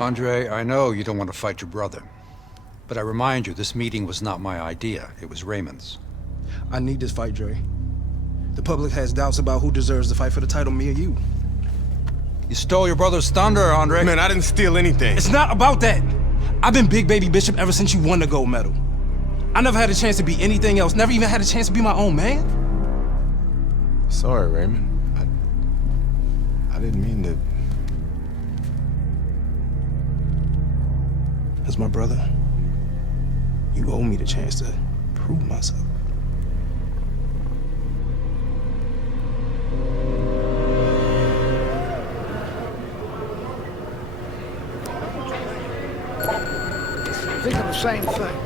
Andre, I know you don't want to fight your brother. But I remind you, this meeting was not my idea. It was Raymond's. I need this fight, Dre. The public has doubts about who deserves the fight for the title, me or you. You stole your brother's thunder, Andre. Man, I didn't steal anything. It's not about that. I've been Big Baby Bishop ever since you won the gold medal. I never had a chance to be anything else. Never even had a chance to be my own man. Sorry, Raymond. I didn't mean to... As my brother, you owe me the chance to prove myself. Thinking the same thing.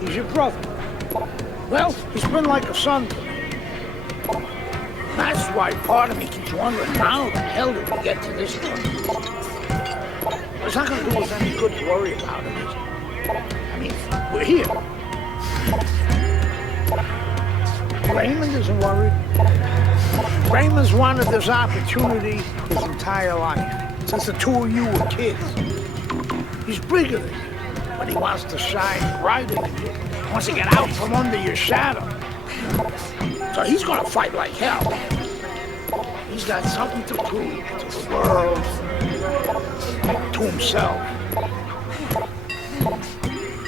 He's your brother. Well, he's been like a son to me. That's why part of me keeps wondering how the hell did we get to this point? It's not going to do us any good to worry about it, is it? I mean, we're here. Raymond isn't worried. Raymond's wanted this opportunity his entire life, since the two of you were kids. He's bigger than you, but he wants to shine brighter than you. He wants to get out from under your shadow. So he's gonna fight like hell. He's got something to prove to the world, to himself.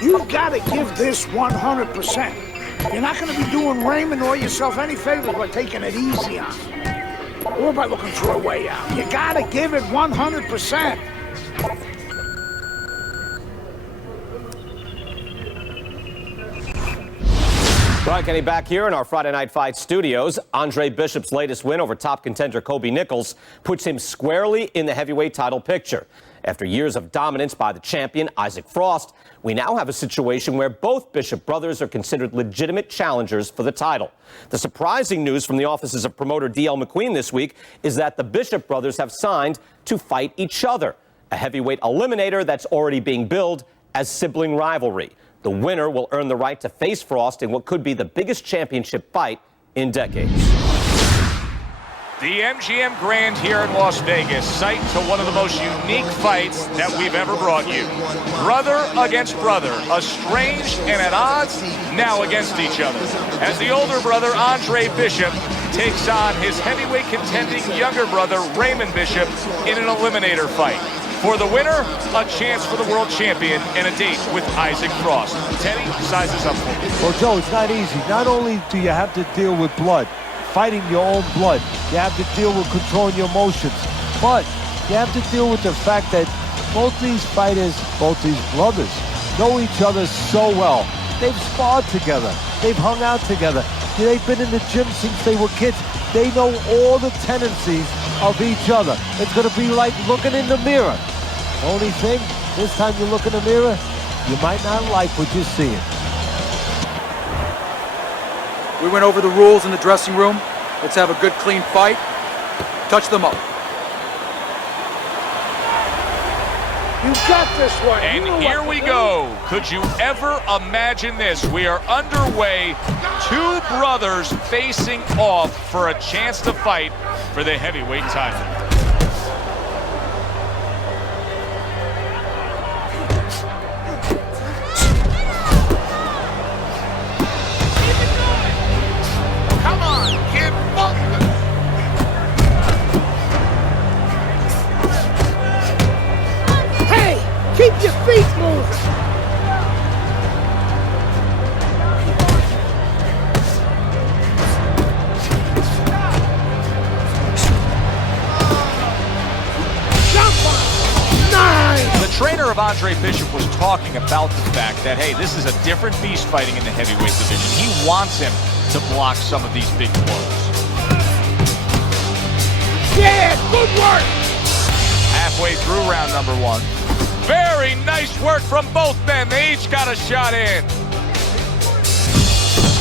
You've got to give this 100%. You're not gonna be doing Raymond or yourself any favors by taking it easy on him, or by looking for a way out. You gotta give it 100%. Brian Kenny back here in our Friday Night Fight studios. Andre Bishop's latest win over top contender Kobe Nichols puts him squarely in the heavyweight title picture. After years of dominance by the champion, Isaac Frost, we now have a situation where both Bishop brothers are considered legitimate challengers for the title. The surprising news from the offices of promoter D.L. McQueen this week is that the Bishop brothers have signed to fight each other, a heavyweight eliminator that's already being billed as sibling rivalry. The winner will earn the right to face Frost in what could be the biggest championship fight in decades. The MGM Grand here in Las Vegas, site to one of the most unique fights that we've ever brought you. Brother against brother, estranged and at odds, now against each other. As the older brother, Andre Bishop, takes on his heavyweight contending younger brother, Raymond Bishop, in an eliminator fight. For the winner, a chance for the world champion and a date with Isaac Frost. Teddy sizes up for me. Well, Joe, it's not easy. Not only do you have to deal with blood, fighting your own blood, you have to deal with controlling your emotions, but you have to deal with the fact that both these fighters, both these brothers, know each other so well. They've sparred together. They've hung out together. They've been in the gym since they were kids. They know all the tendencies of each other. It's going to be like looking in the mirror. Only thing, this time you look in the mirror, you might not like what you're seeing. We went over the rules in the dressing room. Let's have a good, clean fight. Touch them up. You got this one. And here we go. Could you ever imagine this? We are underway. Two brothers facing off for a chance to fight for the heavyweight title. Come on, kid. Hey, keep your feet moving. The trainer of Andre Bishop was talking about the fact that, hey, this is a different beast fighting in the heavyweight division. He wants him to block some of these big blows. Yeah, good work. Halfway through round number one. Very nice work from both men. They each got a shot in.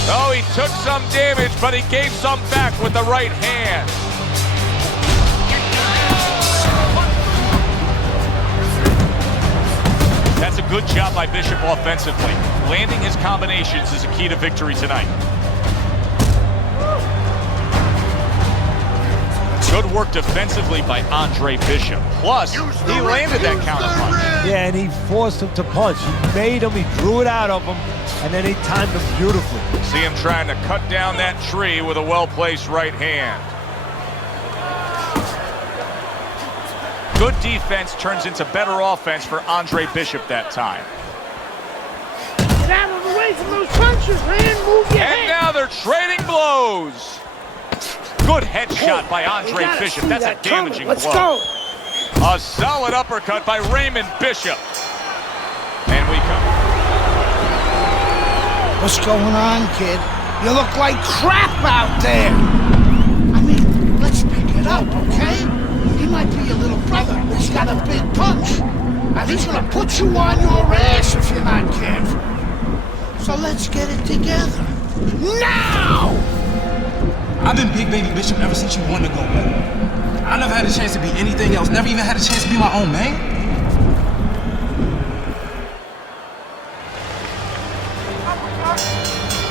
Oh, he took some damage, but he gave some back with the right hand. That's a good job by Bishop offensively. Landing his combinations is a key to victory tonight. Good work defensively by Andre Bishop. Plus, he landed that counter punch. Yeah, and he forced him to punch. He made him, he drew it out of him, and then he timed him beautifully. See him trying to cut down that tree with a well-placed right hand. Good defense turns into better offense for Andre Bishop that time. Get out of the way from those punches, man. Move your And head. now they're trading blows. Good headshot by Andre Bishop. That's a damaging Let's blow. go. A solid uppercut by Raymond Bishop. And we come. What's going on, kid? You look like crap out there. I mean, let's pick it up, okay? He might be your little brother. He's got a big punch. And he's gonna put you on your ass if you're not careful. So let's get it together. Now! I've been Big Baby Bishop ever since you won the gold medal. I never had a chance to be anything else. Never even had a chance to be my own man.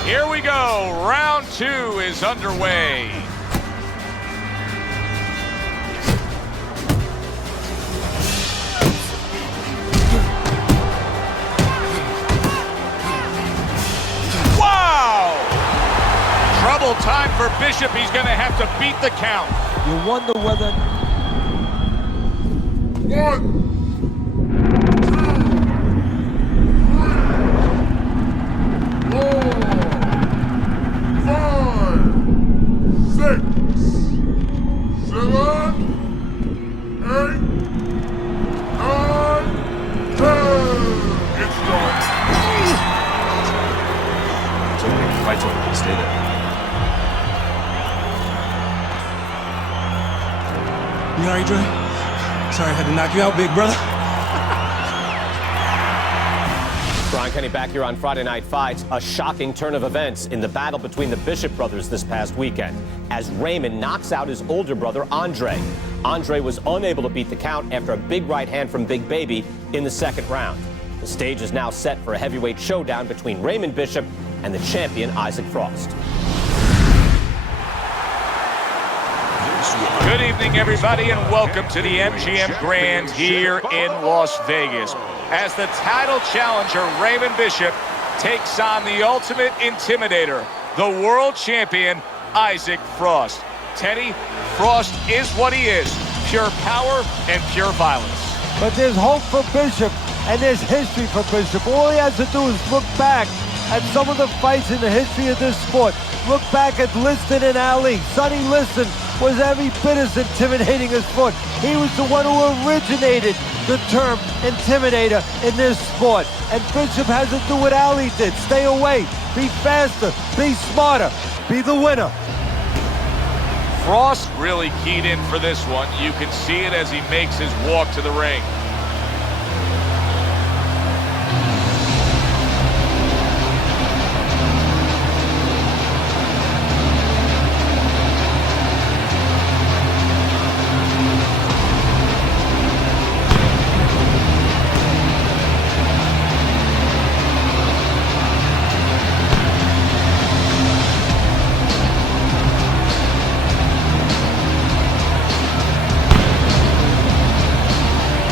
Here we go. Round 2 is underway. Wow! Trouble time for Bishop. He's going to have to beat the count. You wonder whether... Fight's over. Stay there. You alright, Dre? Sorry I had to knock you out, big brother. Brian Kenny back here on Friday Night Fights. A shocking turn of events in the battle between the Bishop brothers this past weekend, as Raymond knocks out his older brother, Andre. Andre was unable to beat the count after a big right hand from Big Baby in the second round. The stage is now set for a heavyweight showdown between Raymond Bishop and the champion, Isaac Frost. Good evening, everybody, and welcome to the MGM Grand here in Las Vegas, as the title challenger, Raymond Bishop, takes on the ultimate intimidator, the world champion, Isaac Frost. Teddy, Frost is what he is, pure power and pure violence. But there's hope for Bishop, and there's history for Bishop. All he has to do is look back at some of the fights in the history of this sport. Look back at Liston and Ali. Sonny Liston was every bit as intimidating as Frost. He was the one who originated the term intimidator in this sport. And Bishop has to do what Ali did. Stay away, be faster, be smarter, be the winner. Frost really keyed in for this one. You can see it as he makes his walk to the ring.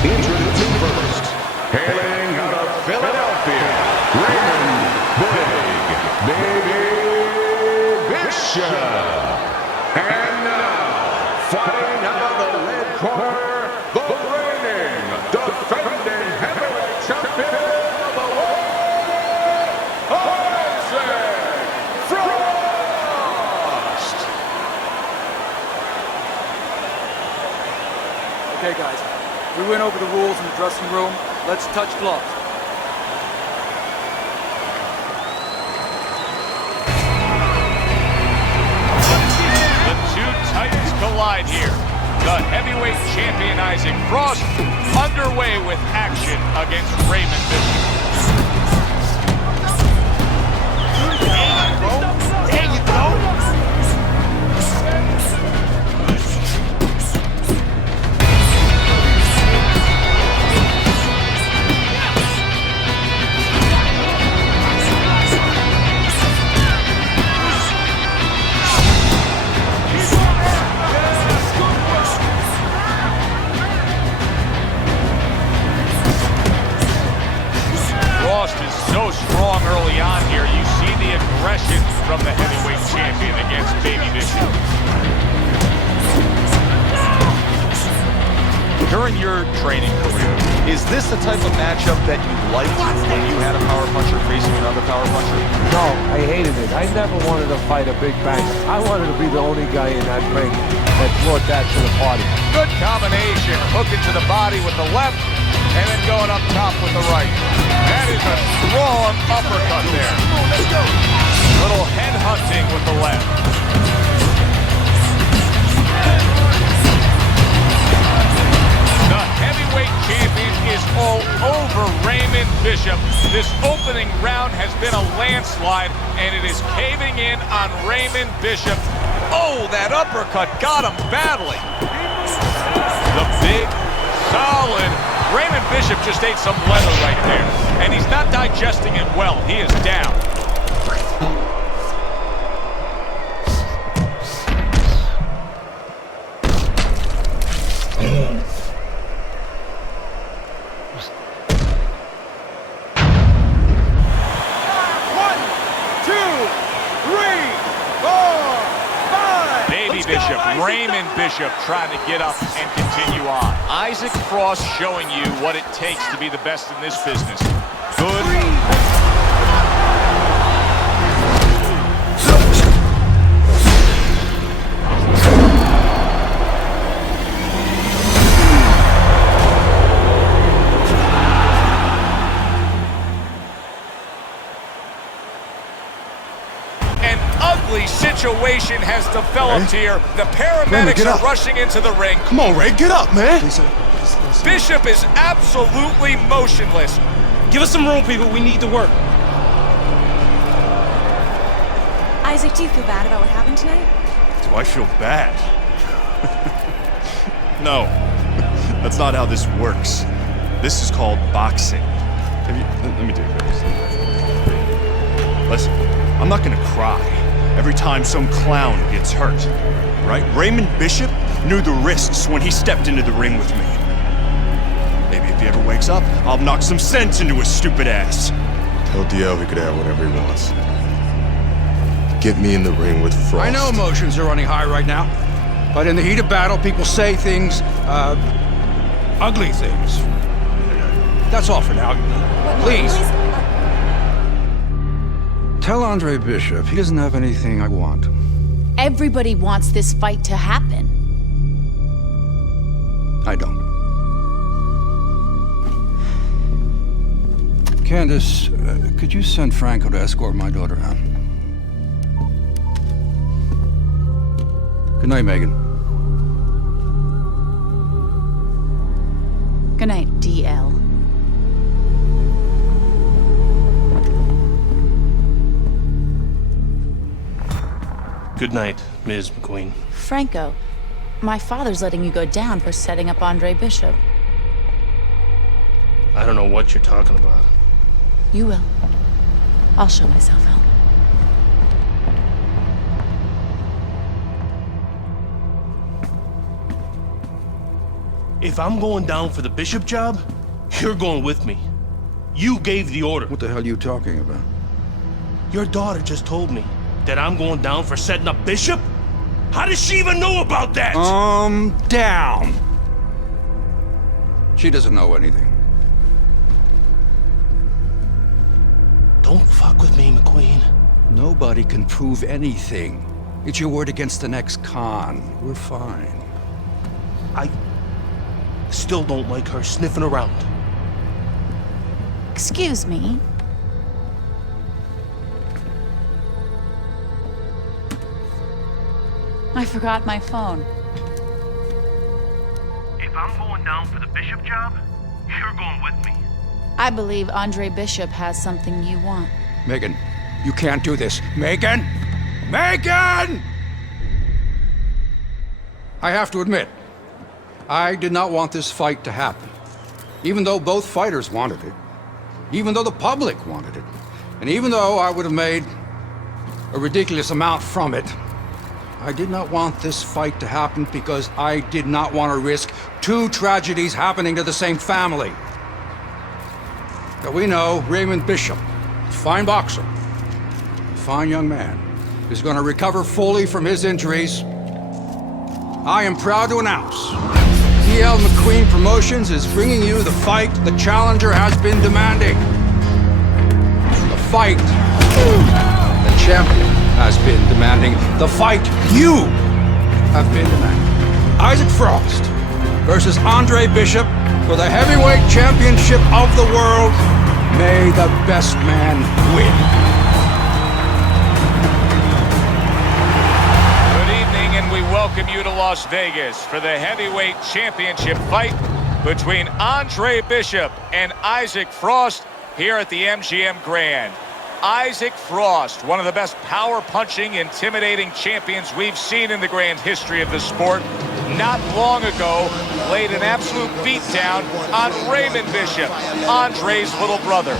Introducing first, hailing out of Philadelphia, Raymond Big Baby Bishop. And now, fighting out of the red corner, the reigning, defending heavyweight champion of the world, Isaac Frost. Okay, guys. We went over the rules in the dressing room. Let's touch gloves. The two titans collide here. The heavyweight champion Isaac Frost underway with action against Raymond Bishop. There you go. Frost is so strong early on here. You see the aggression from the heavyweight champion against Baby Bishop. During your training career, is this the type of matchup that you liked when you had a power puncher facing another power puncher? No, I hated it. I never wanted to fight a big banger. I wanted to be the only guy in that ring that brought that to the party. Good combination, hooking to the body with the left, and then going up top with the right. That is a strong uppercut there. Little head hunting with the left. The heavyweight champion is all over Raymond Bishop. This opening round has been a landslide, and it is caving in on Raymond Bishop. Oh, that uppercut got him badly. The big, solid Raymond Bishop just ate some leather right there, and he's not digesting it well. He is down. Raymond Bishop trying to get up and continue on. Isaac Frost showing you what it takes to be the best in this business. Good. Situation has developed here. The paramedics are rushing into the ring. Come on, Ray, get up, man. Bishop is absolutely motionless. Give us some room, people. We need to work. Isaac, do you feel bad about what happened tonight? Do I feel bad? No, that's not how this works. This is called boxing. Let me do this. Listen, I'm not gonna cry every time some clown gets hurt, right? Raymond Bishop knew the risks when he stepped into the ring with me. Maybe if he ever wakes up, I'll knock some sense into his stupid ass. Tell DL he could have whatever he wants. Get me in the ring with Frost. I know emotions are running high right now, but in the heat of battle, people say things, ugly things. That's all for now. Please. Tell Andre Bishop he doesn't have anything I want. Everybody wants this fight to happen. I don't. Candace, could you send Franco to escort my daughter out? Good night, Megan. Good night, DL. Good night, Ms. McQueen. Franco, my father's letting you go down for setting up Andre Bishop. I don't know what you're talking about. You will. I'll show myself out. If I'm going down for the Bishop job, you're going with me. You gave the order. What the hell are you talking about? Your daughter just told me that I'm going down for setting up Bishop? How does she even know about that? Down. She doesn't know anything. Don't fuck with me, McQueen. Nobody can prove anything. It's your word against the next con. We're fine. I still don't like her sniffing around. Excuse me. I forgot my phone. If I'm going down for the Bishop job, you're going with me. I believe Andre Bishop has something you want. Megan, you can't do this. Megan! Megan! I have to admit, I did not want this fight to happen. Even though both fighters wanted it. Even though the public wanted it. And even though I would have made a ridiculous amount from it, I did not want this fight to happen because I did not want to risk two tragedies happening to the same family. that we know Raymond Bishop, a fine boxer, a fine young man, is going to recover fully from his injuries. I am proud to announce E.L. McQueen Promotions is bringing you the fight the challenger has been demanding. The fight the champion has been demanding. The fight you have been demanding. Isaac Frost versus Andre Bishop for the heavyweight championship of the world. May the best man win. Good evening, and we welcome you to Las Vegas for the heavyweight championship fight between Andre Bishop and Isaac Frost here at the MGM Grand. Isaac Frost, one of the best power-punching, intimidating champions we've seen in the grand history of the sport, not long ago laid an absolute beatdown on Raymond Bishop, Andre's little brother.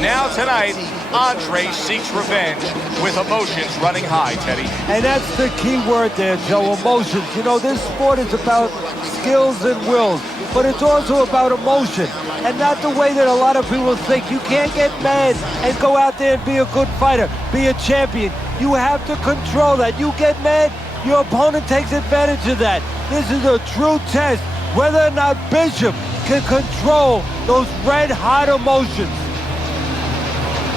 Now tonight, Andre seeks revenge with emotions running high, Teddy. And that's the key word there, Joe, emotions. You know, this sport is about skills and wills, but it's also about emotion, and not the way that a lot of people think. You can't get mad and go out there and be a good fighter, be a champion. You have to control that. You get mad, your opponent takes advantage of that. This is a true test, whether or not Bishop can control those red-hot emotions.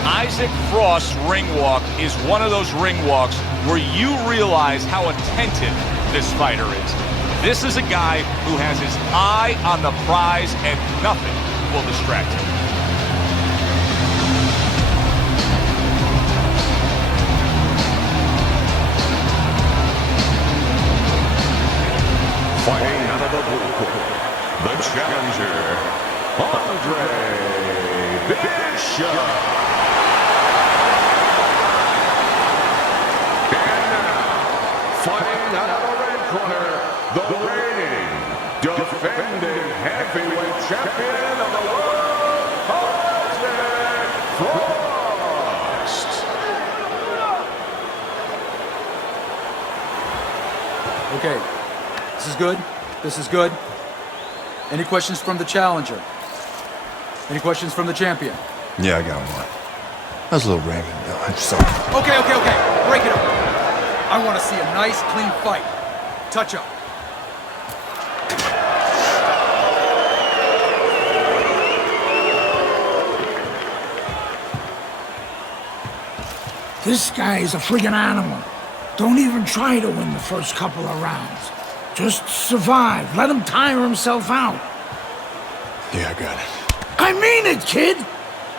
Isaac Frost's ring walk is one of those ring walks where you realize how attentive this fighter is. This is a guy who has his eye on the prize and nothing will distract him. Fighting out of the blue corner, the challenger, Andre Bishop. And now, fighting out of the red corner, the reigning, defending heavyweight champion of the world, Isaac Frost. Okay, this is good. This is good. Any questions from the challenger? Any questions from the champion? Yeah, I got one. How's little Raymond doing? I'm sorry. Okay. Break it up. I want to see a nice, clean fight. Touch up. This guy is a friggin' animal. Don't even try to win the first couple of rounds. Just survive. Let him tire himself out. Yeah, I got it. I mean it, kid.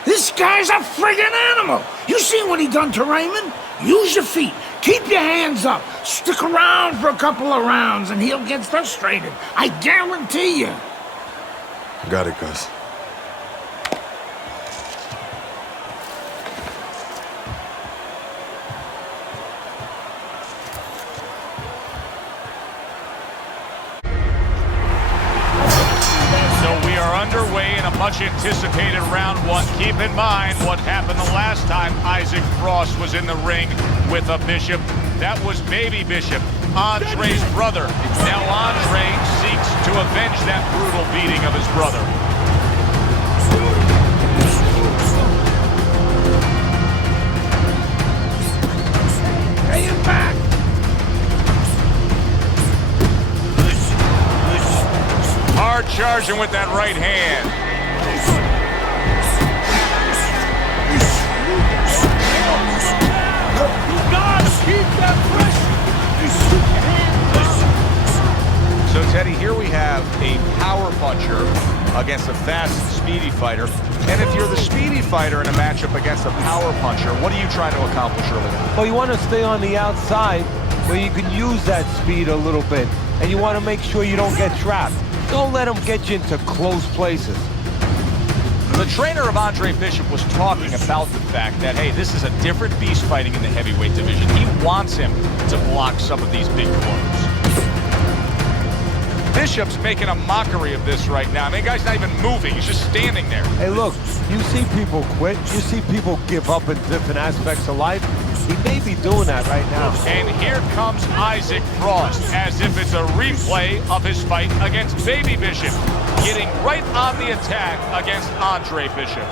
This guy's a friggin' animal. You see what he done to Raymond? Use your feet. Keep your hands up. Stick around for a couple of rounds and he'll get frustrated. I guarantee you. Got it, Gus. Underway in a much-anticipated round one. Keep in mind what happened the last time Isaac Frost was in the ring with a Bishop. That was Baby Bishop, Andre's brother. Now Andre seeks to avenge that brutal beating of his brother. Pay him back! Hard charging with that right hand. You gotta keep that pressure! So, Teddy, here we have a power puncher against a fast, speedy fighter. And if you're the speedy fighter in a matchup against a power puncher, what are you trying to accomplish early on? Well, you want to stay on the outside where you can use that speed a little bit, and you want to make sure you don't get trapped. Don't let them get you into close places. The trainer of Andre Bishop was talking about the fact that, hey, this is a different beast fighting in the heavyweight division. He wants him to block some of these big corners. Bishop's making a mockery of this right now. I mean, the guy's not even moving. He's just standing there. Hey, look, you see people quit. You see people give up in different aspects of life. He may be doing that right now. And here comes Isaac Frost, as if it's a replay of his fight against Baby Bishop, getting right on the attack against Andre Bishop.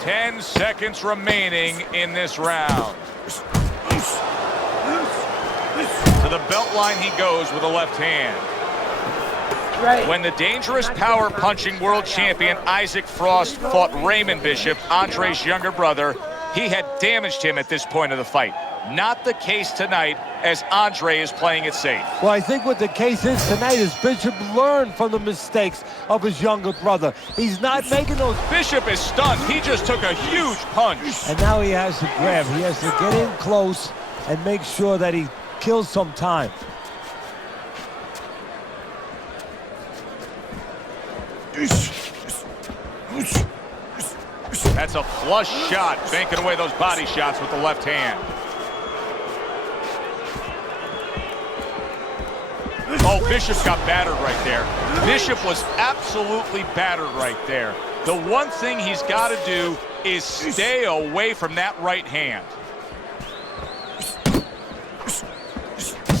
10 seconds remaining in this round. To the belt line he goes with a left hand. When the dangerous power punching world champion Isaac Frost fought Raymond Bishop, Andre's younger brother, he had damaged him at this point of the fight. Not the case tonight, as Andre is playing it safe. Well, I think what the case is tonight is Bishop learned from the mistakes of his younger brother. He's not making those... Bishop is stunned. He just took a huge punch. And now he has to grab. He has to get in close and make sure that he kills some time. That's a flush shot, banking away those body shots with the left hand. Oh, Bishop got battered right there. Bishop was absolutely battered right there. The one thing he's got to do is stay away from that right hand.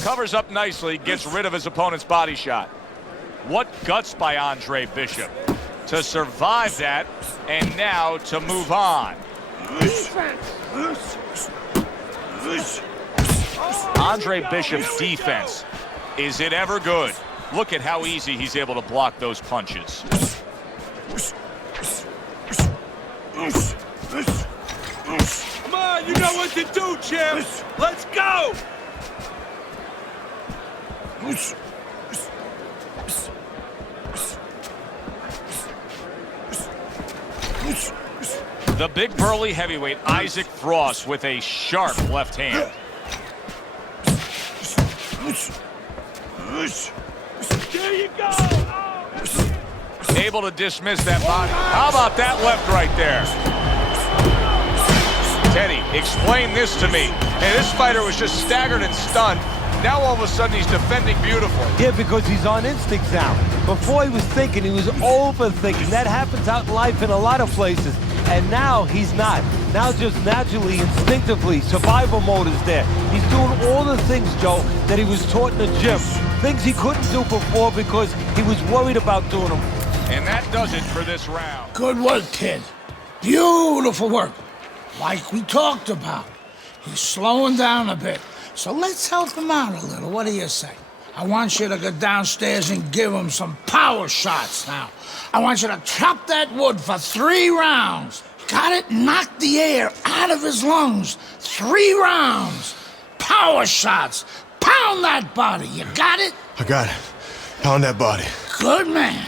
Covers up nicely, gets rid of his opponent's body shot. What guts by Andre Bishop to survive that and now to move on. Andre Bishop's defense, is it ever good? Look at how easy he's able to block those punches. Come on, you know what to do, champ. Let's go. The big burly heavyweight Isaac Frost with a sharp left hand. There you go. Able to dismiss that body. How about that left right there? Teddy, explain this to me. Hey, this fighter was just staggered and stunned. Now all of a sudden he's defending beautifully. Yeah, because he's on instinct now. Before he was thinking, he was overthinking. That happens out in life in a lot of places. And now he's not. Now just naturally, instinctively, survival mode is there. He's doing all the things, Joe, that he was taught in the gym. Things he couldn't do before because he was worried about doing them. And that does it for this round. Good work, kid. Beautiful work. Like we talked about. He's slowing down a bit. So let's help him out a little. What do you say? I want you to go downstairs and give him some power shots now. I want you to chop that wood for 3 rounds. Got it? Knock the air out of his lungs. 3 rounds. Power shots. Pound that body. You got it? I got it. Pound that body. Good man.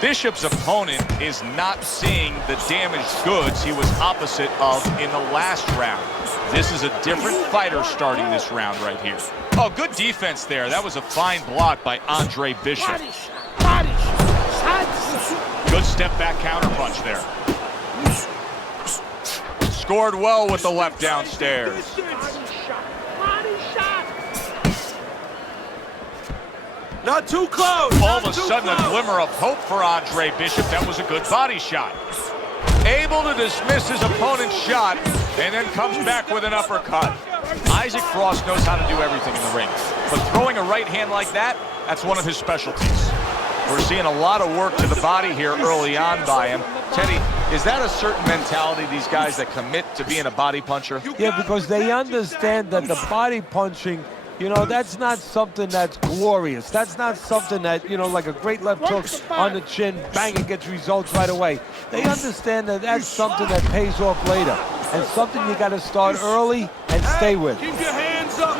Bishop's opponent is not seeing the damaged goods he was opposite of in the last round. This is a different fighter starting this round right here. Oh, good defense there. That was a fine block by Andre Bishop. Good step back counter punch there. Scored well with the left downstairs. Not too close. All of a sudden, a glimmer of hope for Andre Bishop. That was a good body shot. Able to dismiss his opponent's shot, and then comes back with an uppercut. Isaac Frost knows how to do everything in the ring, but throwing a right hand like that, that's one of his specialties. We're seeing a lot of work to the body here early on by him. Teddy, is that a certain mentality, these guys that commit to being a body puncher? Yeah, because they understand that the body punching, you know, that's not something that's glorious. That's not something that, you know, like a great left hook on the chin, bang, it gets results right away. They understand that that's something that pays off later, and something you got to start early and stay with. Keep your hands up.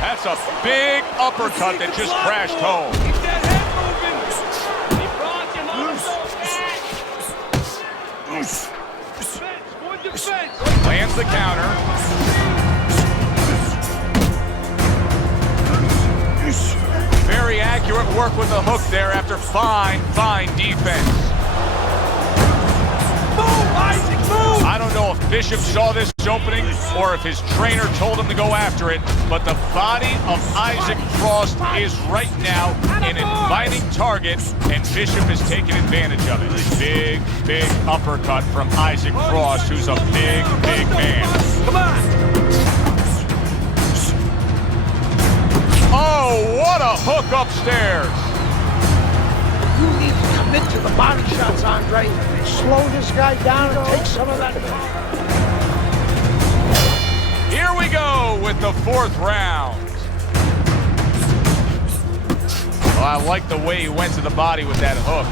That's a big uppercut that just crashed home. Keep that head moving. Defense. Lands the counter. Very accurate work with the hook there after fine defense. Move! I don't know if Bishop saw this opening or if his trainer told him to go after it, but the body of Isaac Frost is right now an inviting target, and Bishop is taking advantage of it. Big, big uppercut from Isaac Frost, who's a big, big man. Come on! Oh, what a hook upstairs! You need to commit to the body shots, Andre. Slow this guy down and take some of that. Here we go with the 4th round. Well, I like the way he went to the body with that hook.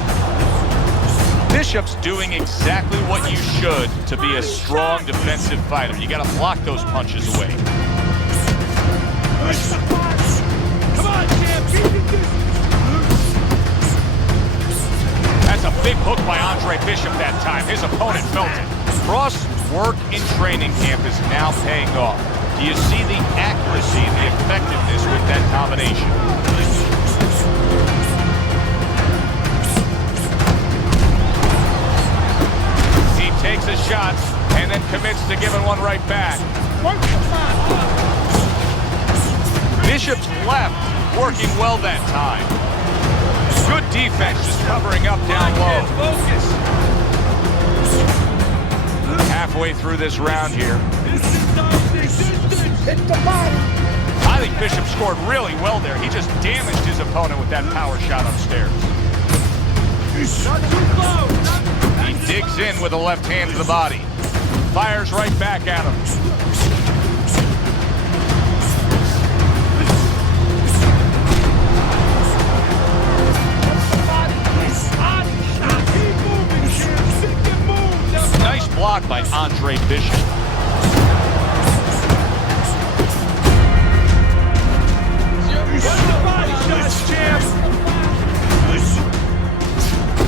Bishop's doing exactly what you should to be a strong defensive fighter. You got to block those punches away. Come on, champ. Keep it distance. That's a big hook by Andre Bishop that time. His opponent felt it. Frost's work in training camp is now paying off. Do you see the accuracy and the effectiveness with that combination? He takes a shot and then commits to giving one right back. Bishop's left working well that time. Good defense, just covering up down low. Halfway through this round here. Hit the body. I think Bishop scored really well there. He just damaged his opponent with that power shot upstairs. Not too close. He digs in with a left hand to the body. Fires right back at him. Nice block by Andre Bishop.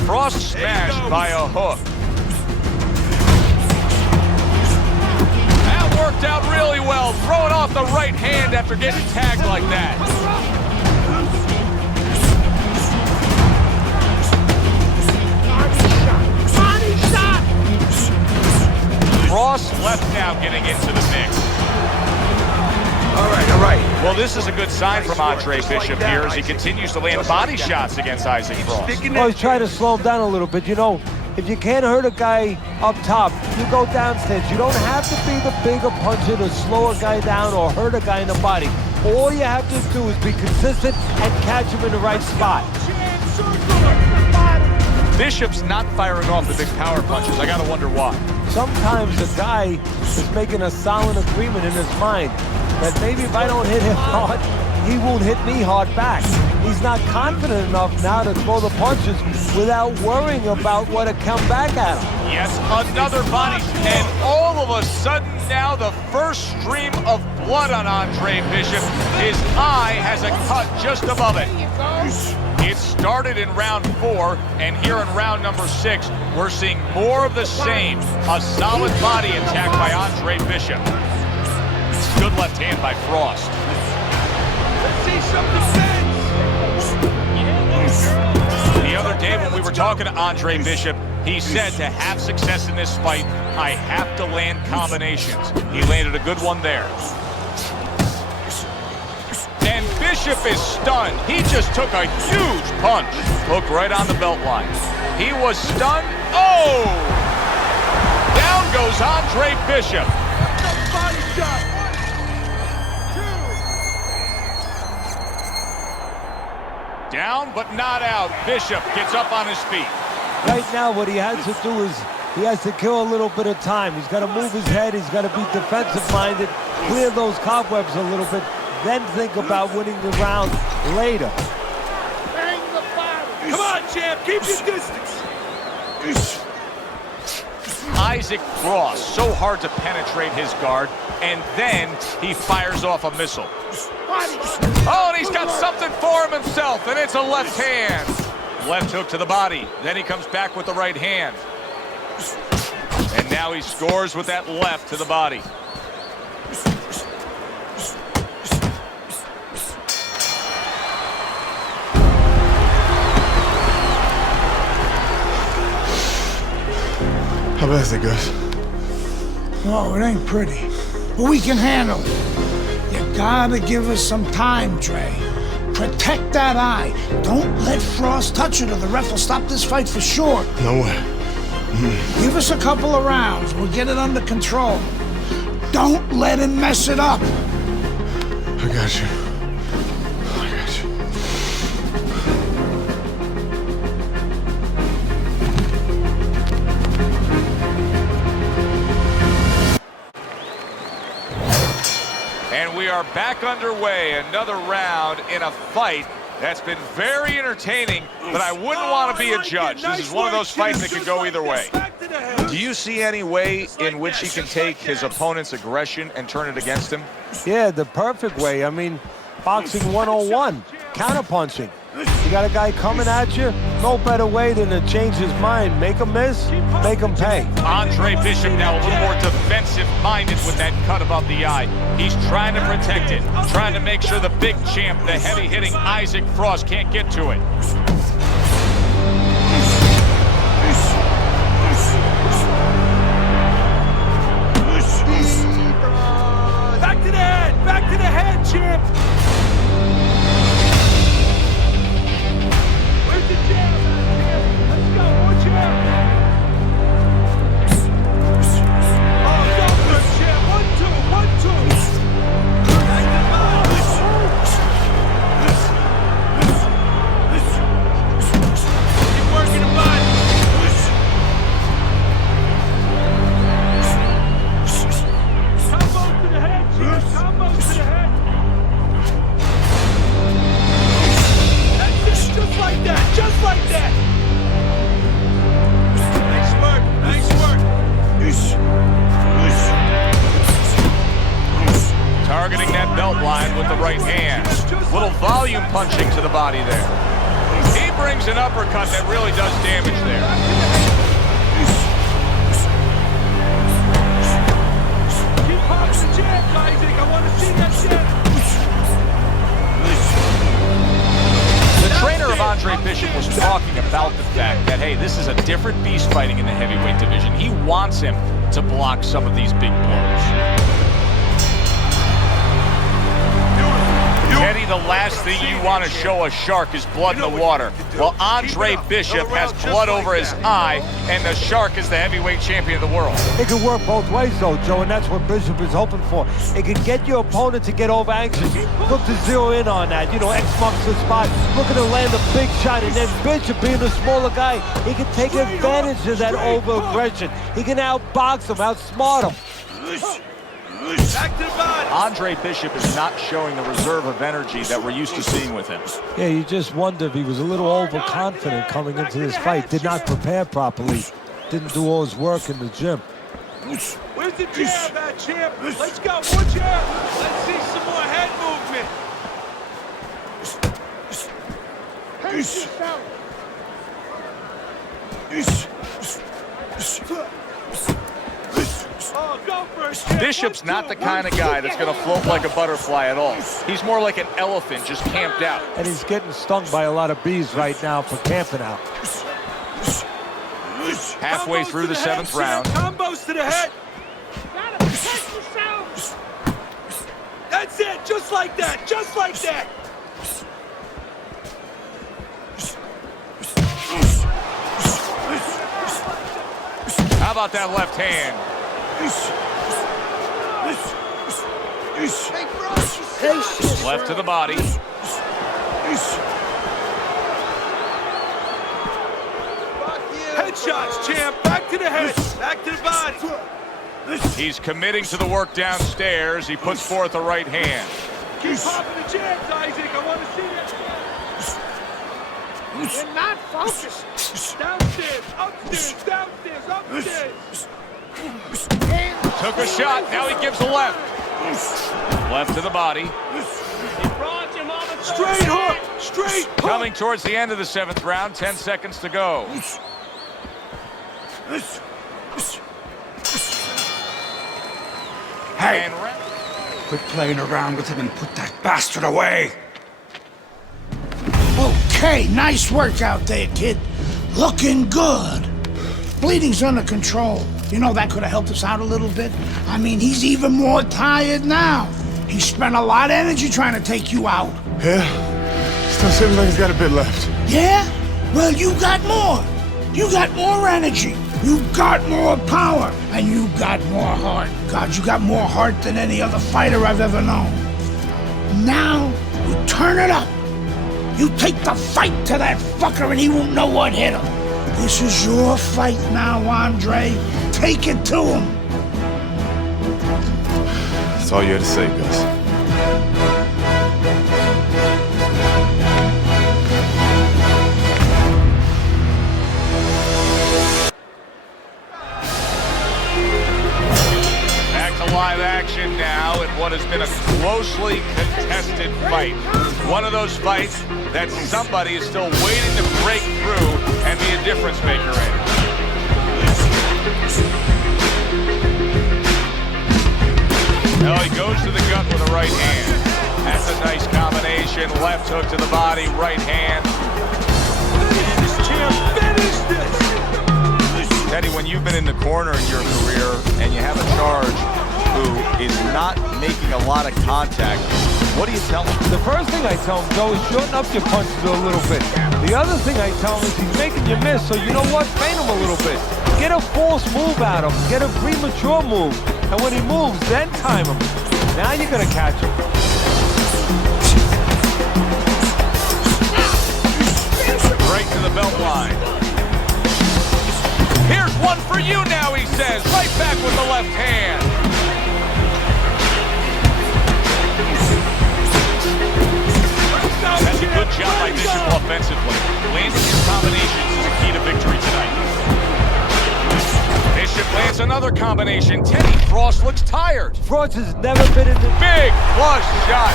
Frost smashed by a hook. That worked out really well, throwing off the right hand after getting tagged like that. Frost left now getting into the mix. All right. Well, this is a good sign from Andre Bishop here as he continues to land body shots against Isaac Frost. Always try to slow him down a little bit. You know, if you can't hurt a guy up top, you go downstairs. You don't have to be the bigger puncher to slow a guy down or hurt a guy in the body. All you have to do is be consistent and catch him in the right spot. Bishop's not firing off the big power punches. I gotta wonder why. Sometimes a guy is making a solid agreement in his mind that maybe if I don't hit him hard, he won't hit me hard back. He's not confident enough now to throw the punches without worrying about what to come back at him. Yes, another body, and all of a sudden now the first stream of blood on Andre Bishop. His eye has a cut just above it. It started in round 4, and here in round number 6, we're seeing more of the same. A solid body attack by Andre Bishop. Good left hand by Frost. Let's see some defense. The other day when we were talking to Andre Bishop, he said to have success in this fight, I have to land combinations. He landed a good one there. And Bishop is stunned. He just took a huge punch. Hook right on the belt line. He was stunned. Oh! Down goes Andre Bishop. Body shot. Down, but not out. Bishop gets up on his feet. Right now, what he has to do is he has to kill a little bit of time. He's got to move his head. He's got to be defensive-minded, clear those cobwebs a little bit, then think about winning the round later. Bang the body. Come on, champ. Keep your distance. Isaac Frost, so hard to penetrate his guard, and then he fires off a missile. Oh, and he's got something for him himself, and it's a left hand. Left hook to the body. Then he comes back with the right hand. And now he scores with that left to the body. How bad is it, Gus? Oh, it ain't pretty. But we can handle it. You gotta give us some time, Dre. Protect that eye. Don't let Frost touch it or the ref will stop this fight for sure. No way. Give us a couple of rounds. We'll get it under control. Don't let him mess it up. I got you. I got you. And we are back underway. Another round in a fight that's been very entertaining, but I wouldn't want to be a judge. This is one of those fights that could go either way. Do you see any way in which he can take his opponent's aggression and turn it against him? Yeah, the perfect way. I mean, boxing 101, counterpunching. You got a guy coming at you, no better way than to change his mind. Make him miss, make him pay. Andre Bishop now a little more defensive-minded with that cut above the eye. He's trying to protect it, trying to make sure the big champ, the heavy-hitting Isaac Frost, can't get to it. Back to the head! Back to the head, champ! Where's the jab, champ? Let's go, more jab! Oh, go for it, champ! 1-2, 1-2! Keep working the body! Combo to the head, champ! Combo to the head! That's it, just like that, just like that! Nice work, nice work! Targeting that belt line with the right hand. Little volume punching to the body there. He brings an uppercut that really does damage there. Keep popping the jabs, Isaac. I want to see that jab. The trainer of Andre Bishop was talking about the fact that, hey, this is a different beast fighting in the heavyweight division. He wants him to block some of these big blows. Teddy, the last thing you want to show a shark is blood in the water. Well, Andre Bishop has blood over his eye, and the shark is the heavyweight champion of the world. It can work both ways, though, Joe, and that's what Bishop is hoping for. It can get your opponent to get over anxious. Look to zero in on that. You know, X marks the spot, looking to land a big shot, and then Bishop, being a smaller guy, he can take advantage of that over-aggression. He can outbox him, outsmart him. Back to the body. Andre Bishop is not showing the reserve of energy that we're used to seeing with him. Yeah, you just wonder if he was a little overconfident coming into this fight. Did not prepare properly. Didn't do all his work in the gym. Where's the jab at, champ? Let's go, more jab. Let's see some more head movement. Oh, go for it, champ. Bishop's not the kind of guy that's going to float like a butterfly at all. He's more like an elephant just camped out. And he's getting stung by a lot of bees right now for camping out. Halfway through the seventh round. Combos to the head. Gotta protect yourself. That's it, just like that, just like that. How about that left hand? Left to the body. Headshots, champ. Back to the head. Back to the body. He's committing to the work downstairs. He puts forth a right hand. Keep popping the jabs, Isaac. I want to see that. You're not focused. Downstairs, upstairs, downstairs, upstairs. Took a shot. Now he gives a left. Left to the body. Straight hook. Straight hook. Coming towards the end of the seventh round. 10 seconds to go. Hey, quit playing around with him and put that bastard away. Okay, nice work out there, kid. Looking good. bleeding's under control. You know, that could have helped us out a little bit. I mean, he's even more tired now. He spent a lot of energy trying to take you out. Yeah? Still seems like he's got a bit left. Yeah? Well, you got more. You got more energy. You got more power. And you got more heart. God, you got more heart than any other fighter I've ever known. Now, you turn it up. You take the fight to that fucker and he won't know what hit him. This is your fight now, Andre. Take it to him. That's all you had to say, Gus. Live action now in what has been a closely contested fight. One of those fights that somebody is still waiting to break through and be a difference maker in. Oh, he goes to the gut with a right hand. That's a nice combination. Left hook to the body, right hand. Finish this! Teddy, when you've been in the corner in your career and you have a charge who is not making a lot of contact, what do you tell him? The first thing I tell him, Joe, is shorten up your punches a little bit. The other thing I tell him is he's making you miss, so you know what? Feint him a little bit. Get a false move out of him. Get a premature move. And when he moves, then time him. Now you're going to catch him. Right to the belt line. Here's one for you now, he says. Right back with the left hand. That's a good job by Bishop offensively. Landing his combinations is a key to victory tonight. Bishop lands another combination. Teddy Frost looks tired. Frost has never been in the... Big flush shot.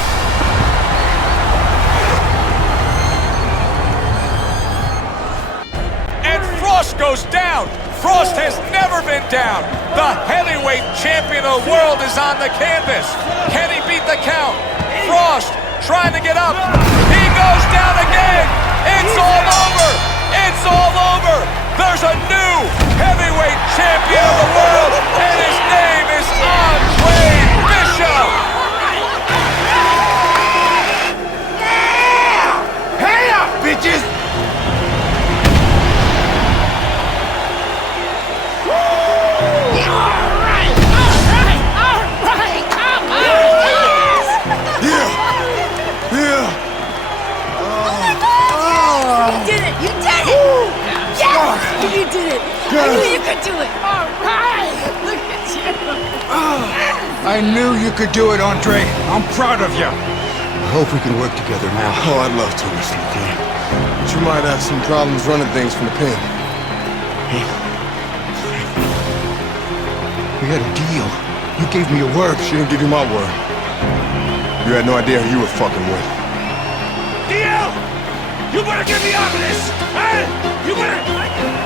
And Frost goes down. Frost has never been down. The heavyweight champion of the world is on the canvas. Can he beat the count? Frost trying to get up. He goes down again. It's all over. It's all over. There's a new heavyweight champion of the world, and his name is Andre Bishop. Hey up, bitches! You did it! I knew you could do it! All right! Look at you! I knew you could do it, Andre. I'm proud of you. I hope we can work together now. Oh, I'd love to, Mr. McLean. But you might have some problems running things from the pen. We had a deal. You gave me your word. She didn't give you my word. You had no idea who you were fucking with. DL! You better get me out of this! Hey! You better...